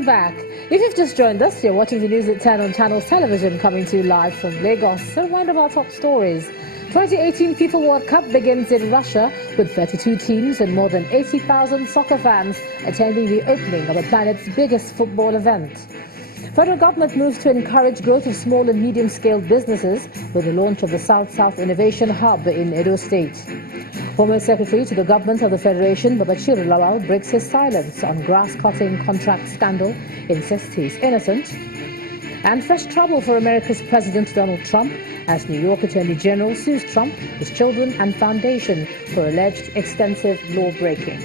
Welcome back. If you've just joined us, you're watching the news at 10 on Channels Television, coming to you live from Lagos. So round of our top stories. 2018 FIFA World Cup begins in Russia with 32 teams and more than 80,000 soccer fans attending the opening of the planet's biggest football event. Federal government moves to encourage growth of small and medium-scale businesses with the launch of the South-South Innovation Hub in Edo State. Former Secretary to the Government of the Federation, Babachir Lawal, breaks his silence on grass-cutting contract scandal, insists he's innocent. And fresh trouble for America's President Donald Trump as New York Attorney General sues Trump, his children and foundation for alleged extensive law-breaking.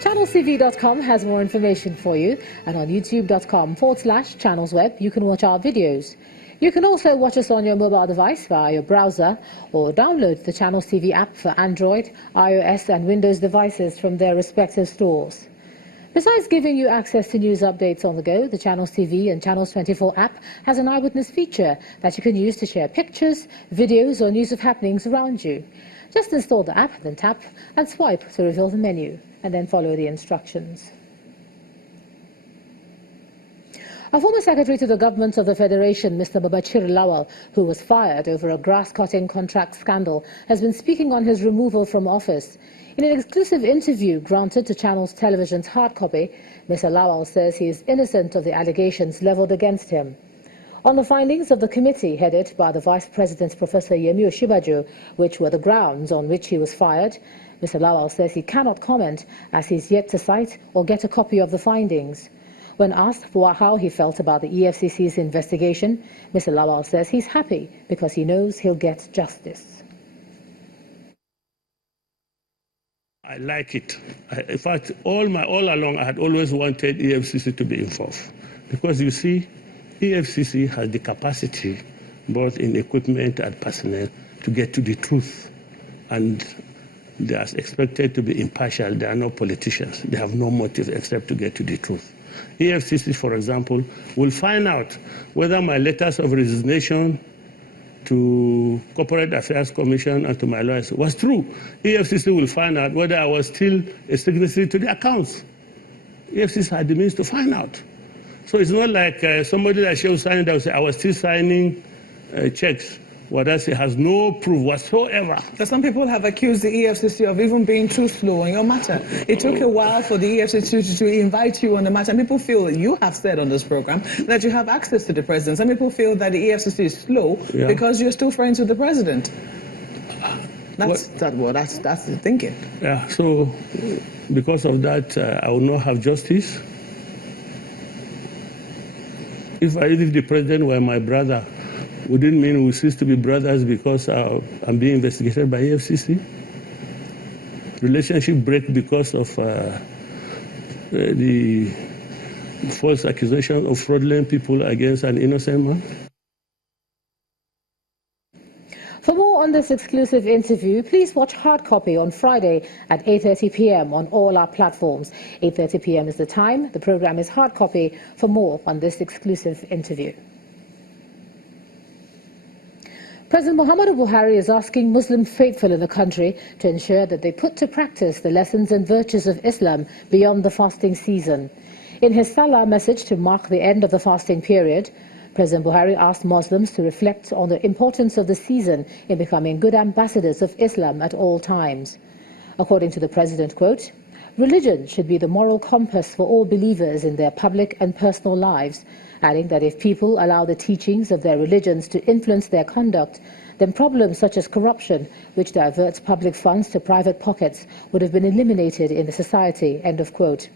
ChannelsTV.com has more information for you, and on youtube.com/channelsweb you can watch our videos. You can also watch us on your mobile device via your browser or download the Channels TV app for Android, iOS and Windows devices from their respective stores. Besides giving you access to news updates on the go, the Channels TV and Channels 24 app has an eyewitness feature that you can use to share pictures, videos or news of happenings around you. Just install the app, then tap and swipe to reveal the menu, and then follow the instructions. A former Secretary to the Government of the Federation, Mr. Babachir Lawal, who was fired over a grass-cutting contract scandal, has been speaking on his removal from office. In an exclusive interview granted to Channels Television's hard copy, Mr. Lawal says he is innocent of the allegations levelled against him. On the findings of the committee headed by the Vice President, Professor Yemi Osinbajo, which were the grounds on which he was fired, Mr. Lawal says he cannot comment as he's yet to cite or get a copy of the findings. When asked for how he felt about the EFCC's investigation, Mr. Lawal says he's happy because he knows he'll get justice. I like it. In fact, all along I had always wanted EFCC to be involved because you see, EFCC has the capacity, both in equipment and personnel, to get to the truth. And they are expected to be impartial. They are not politicians. They have no motive except to get to the truth. EFCC, for example, will find out whether my letters of resignation to Corporate Affairs Commission and to my lawyers was true. EFCC will find out whether I was still a signatory to the accounts. EFCC had the means to find out. So it's not like somebody that shows signing that will say, I was still signing checks. Whereas it has no proof whatsoever. But some people have accused the EFCC of even being too slow on your matter. It took a while for the EFCC to invite you on the matter. And people feel that you have said on this program that you have access to the president. Some people feel that the EFCC is slow because you're still friends with the president. That's the thinking. Yeah, so because of that, I will not have justice. If the president were my brother, wouldn't mean we cease to be brothers because I'm being investigated by EFCC. Relationship break because of the false accusation of fraudulent people against an innocent man. For more on this exclusive interview, please watch hard copy on Friday at 8:30 p.m. on all our platforms. 8:30 p.m. is the time. The program is hard copy. For more on this exclusive interview. President Muhammadu Buhari is asking Muslim faithful in the country to ensure that they put to practice the lessons and virtues of Islam beyond the fasting season. In his Salah message to mark the end of the fasting period, President Buhari asked Muslims to reflect on the importance of the season in becoming good ambassadors of Islam at all times. According to the President, quote, "Religion should be the moral compass for all believers in their public and personal lives," adding that if people allow the teachings of their religions to influence their conduct, then problems such as corruption, which diverts public funds to private pockets, would have been eliminated in the society, end of quote.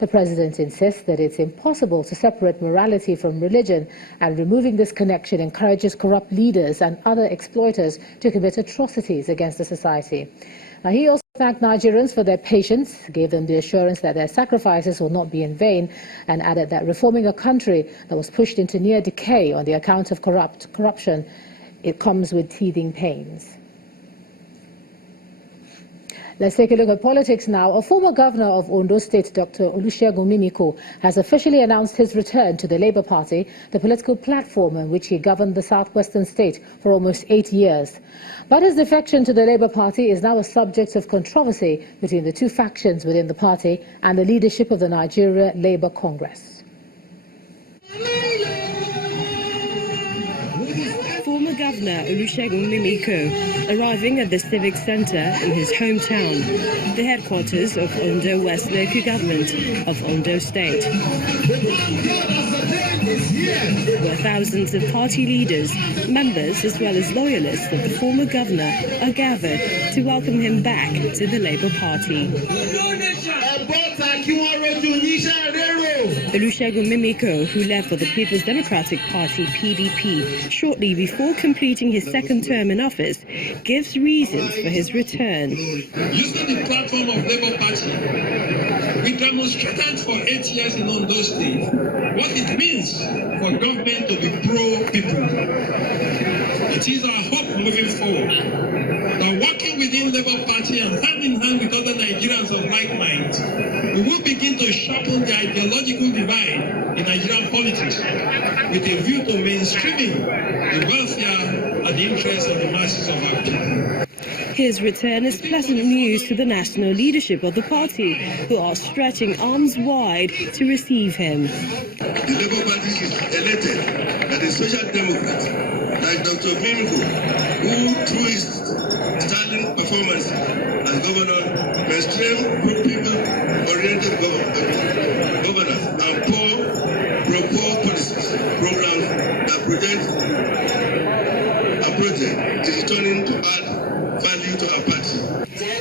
The President insists that it's impossible to separate morality from religion, and removing this connection encourages corrupt leaders and other exploiters to commit atrocities against the society. Now, he also thanked Nigerians for their patience, gave them the assurance that their sacrifices will not be in vain, and added that reforming a country that was pushed into near decay on the account of corruption, it comes with teething pains. Let's take a look at politics now. A former governor of Ondo State, Dr. Olusegun Mimiko, has officially announced his return to the Labour Party, the political platform in which he governed the southwestern state for almost 8 years. But his defection to the Labour Party is now a subject of controversy between the two factions within the party and the leadership of the Nigeria Labour Congress. Former Governor Olusegun Mimiko arriving at the Civic Centre in his hometown, the headquarters of Ondo West Local Government of Ondo State, where thousands of party leaders, members as well as loyalists of the former governor are gathered to welcome him back to the Labour Party. Olusegun Mimiko, who left for the People's Democratic Party (PDP) shortly before completing his second term in office, gives reasons for his return. Using the platform of Labour Party, we demonstrated for 8 years in Ondo State what it means for government to be pro-people. It is our hope moving forward that working within Labour Party and hand in hand with other Nigerians of like mind, we will begin to sharpen the ideological divide in Nigerian politics with a view to mainstreaming the welfare and the interests of the masses of our people. His return is pleasant news to the national leadership of the party, who are stretching arms wide to receive him. The Labour Party is elected by the Social Democrats, like Dr. Mimiko, who through his sterling performance as governor mainstream people-oriented governance and pro-poor policies, programs that project is returning to add value to our party.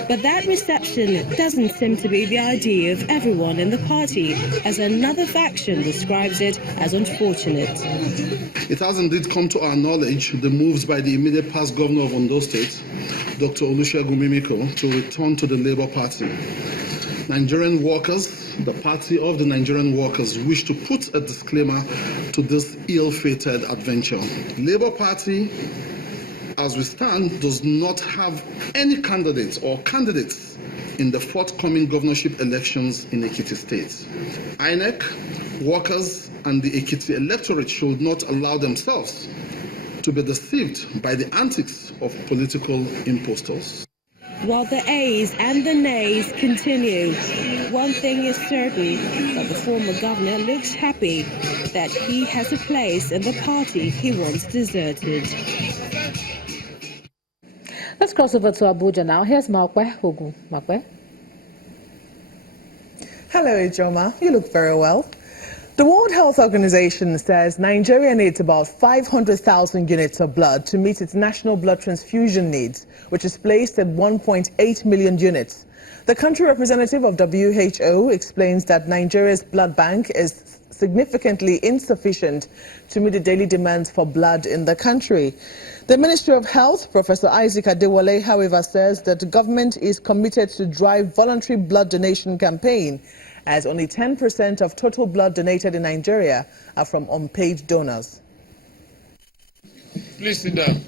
But that reception doesn't seem to be the idea of everyone in the party, as another faction describes it as unfortunate. It has indeed come to our knowledge the moves by the immediate past governor of Ondo State, Dr. Olusegun Mimiko, to return to the Labour Party. Nigerian workers, the party of the Nigerian workers, wish to put a disclaimer to this ill-fated adventure. Labour Party, as we stand, does not have any candidates or candidates in the forthcoming governorship elections in Ekiti State. INEC, workers, and the Ekiti electorate should not allow themselves to be deceived by the antics of political impostors. While the ayes and the nays continue, one thing is certain, that the former governor looks happy that he has a place in the party he once deserted. Let's cross over to Abuja now. Here's Makwe Ogun. Makwe. Hello, Ijoma. You look very well. The World Health Organization says Nigeria needs about 500,000 units of blood to meet its national blood transfusion needs, which is placed at 1.8 million units. The country representative of WHO explains that Nigeria's blood bank is significantly insufficient to meet the daily demands for blood in the country. The Ministry of Health, Professor Isaac Adewale, however, says that the government is committed to drive voluntary blood donation campaign, as only 10% of total blood donated in Nigeria are from unpaid donors. Please sit down.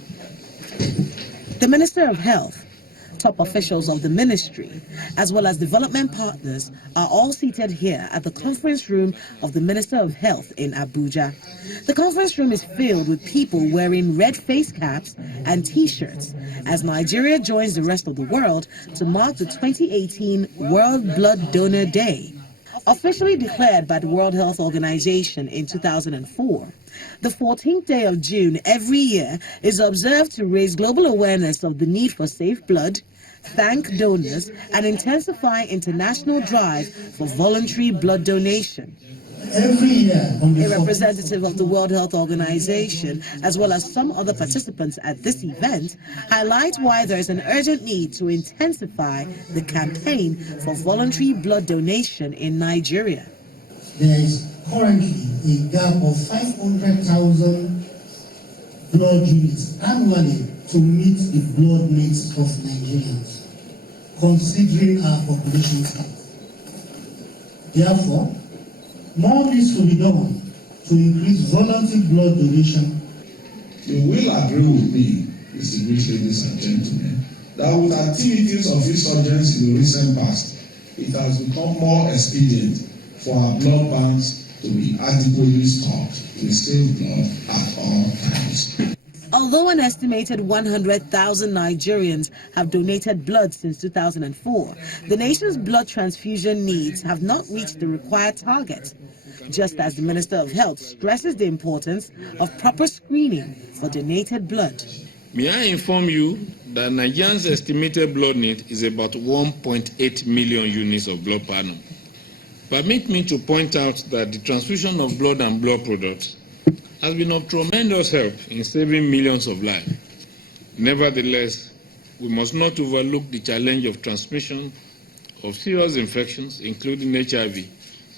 The Minister of Health, top officials of the ministry, as well as development partners are all seated here at the conference room of the Minister of Health in Abuja. The conference room is filled with people wearing red face caps and T-shirts as Nigeria joins the rest of the world to mark the 2018 World Blood Donor Day. Officially declared by the World Health Organization in 2004, the 14th day of June every year is observed to raise global awareness of the need for safe blood, thank donors, and intensify international drive for voluntary blood donation. Every year, a representative of the World Health Organization, as well as some other participants at this event, highlight why there is an urgent need to intensify the campaign for voluntary blood donation in Nigeria. There is currently a gap of 500,000 blood units annually to meet the blood needs of Nigerians, considering our population size. Therefore, more needs to be done to increase voluntary blood donation. You will agree with me, distinguished ladies and gentlemen, that with activities of insurgents in the recent past, it has become more expedient for our blood banks to be adequately stocked to save blood at all times. Although an estimated 100,000 Nigerians have donated blood since 2004, the nation's blood transfusion needs have not reached the required target, just as the Minister of Health stresses the importance of proper screening for donated blood. May I inform you that Nigerians' estimated blood need is about 1.8 million units of blood per annum. Permit me to point out that the transfusion of blood and blood products has been of tremendous help in saving millions of lives. Nevertheless, we must not overlook the challenge of transmission of serious infections, including HIV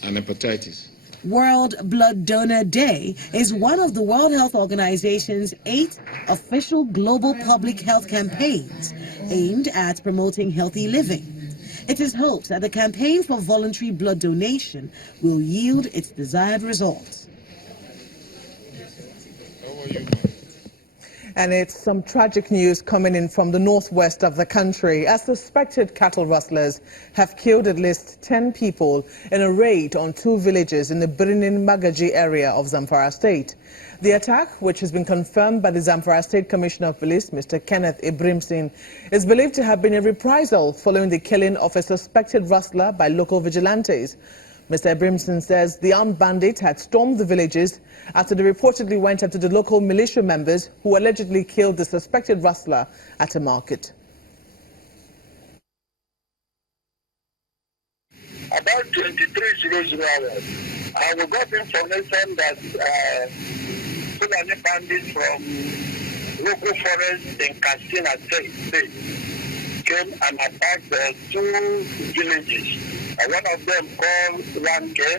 and hepatitis. World Blood Donor Day is one of the World Health Organization's 8 official global public health campaigns aimed at promoting healthy living. It is hoped that the campaign for voluntary blood donation will yield its desired results. And it's some tragic news coming in from the northwest of the country, as suspected cattle rustlers have killed at least 10 people in a raid on 2 villages in the Birnin Magaji area of Zamfara State. The attack, which has been confirmed by the Zamfara State Commissioner of Police, Mr. Kenneth Ibrimson, is believed to have been a reprisal following the killing of a suspected rustler by local vigilantes. Mr. Ibrimson says the armed bandit had stormed the villages after they reportedly went after the local militia members who allegedly killed the suspected rustler at a market. About 23:00 hours, we got information that Fulani bandits from local forest in Katsina State came and attacked 2 villages. One of them called Wanke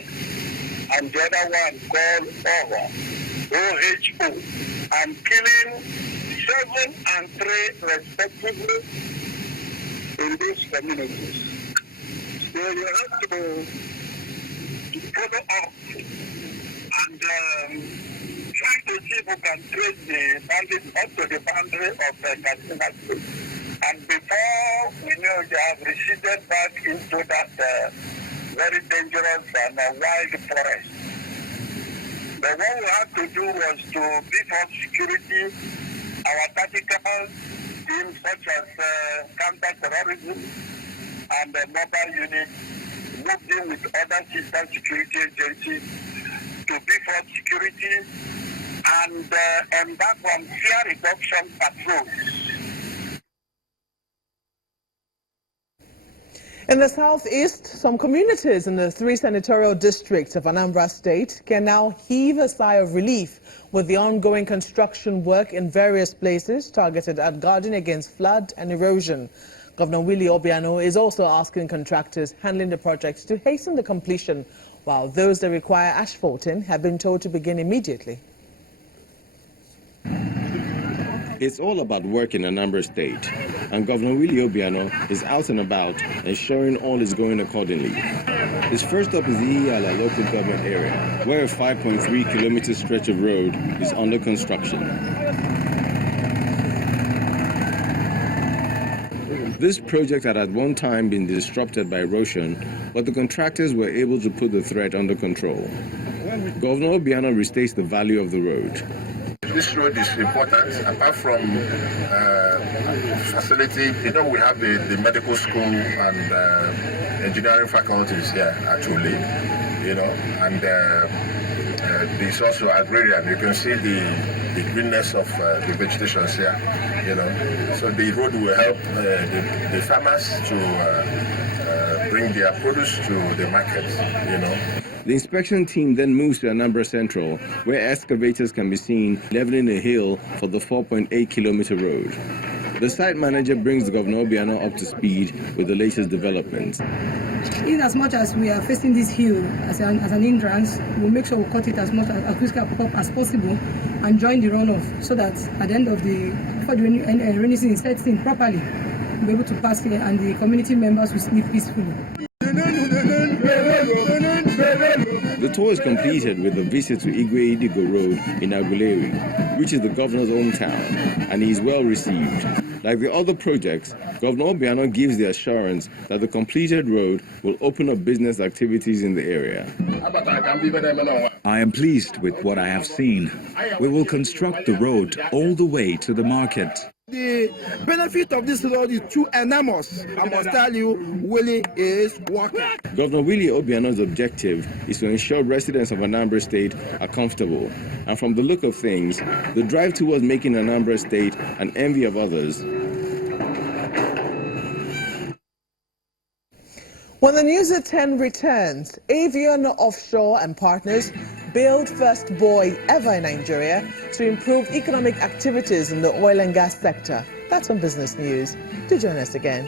and the other one called Oho, OHO, and killing 7 and 3 respectively in these communities. So you have to follow up and try to see if we can trace the bandits up to the boundary of Katsina State. And before we know, they have receded back into that very dangerous and wild forest. But what we had to do was to beef up security. Our tactical teams such as counter-terrorism and the mobile unit moved in with other sister security agencies to beef up security and embark on fear reduction patrols. In the southeast, some communities in the 3 senatorial districts of Anambra State can now heave a sigh of relief with the ongoing construction work in various places targeted at guarding against flood and erosion. Governor Willie Obiano is also asking contractors handling the projects to hasten the completion, while those that require asphalting have been told to begin immediately. It's all about work in Anambra State, and Governor Willie Obiano is out and about ensuring all is going accordingly. His first stop is the Iyala local government area, where a 5.3-kilometer stretch of road is under construction. This project had at one time been disrupted by erosion, but the contractors were able to put the threat under control. Governor Obiano restates the value of the road. This road is important. Apart from facility, we have the medical school and engineering faculties here actually, and there's also agrarian. You can see the greenness of the vegetations here, So the road will help the farmers to bring their produce to the market, The inspection team then moves to Anambra Central, where excavators can be seen leveling a hill for the 4.8-kilometer road. The site manager brings Governor Obiano up to speed with the latest developments. In as much as we are facing this hill as an hindrance, we'll make sure we cut it as much as possible and join the runoff, so that at the end of before the rainy season sets in properly, we'll be able to pass here and the community members will sleep peacefully. The tour is completed with a visit to Igwe Idigo Road in Aguleri, which is the governor's hometown, and he is well received. Like the other projects, Governor Obiano gives the assurance that the completed road will open up business activities in the area. I am pleased with what I have seen. We will construct the road all the way to the market. The benefit of this road is too enormous. I must tell you, Willie is working. Governor Willie Obiano's objective is to ensure residents of Anambra State are comfortable. And from the look of things, the drive towards making Anambra State an envy of others. When the News at 10 returns, Avian Offshore and Partners build first buoy ever in Nigeria to improve economic activities in the oil and gas sector. That's on Business News. Do join us again.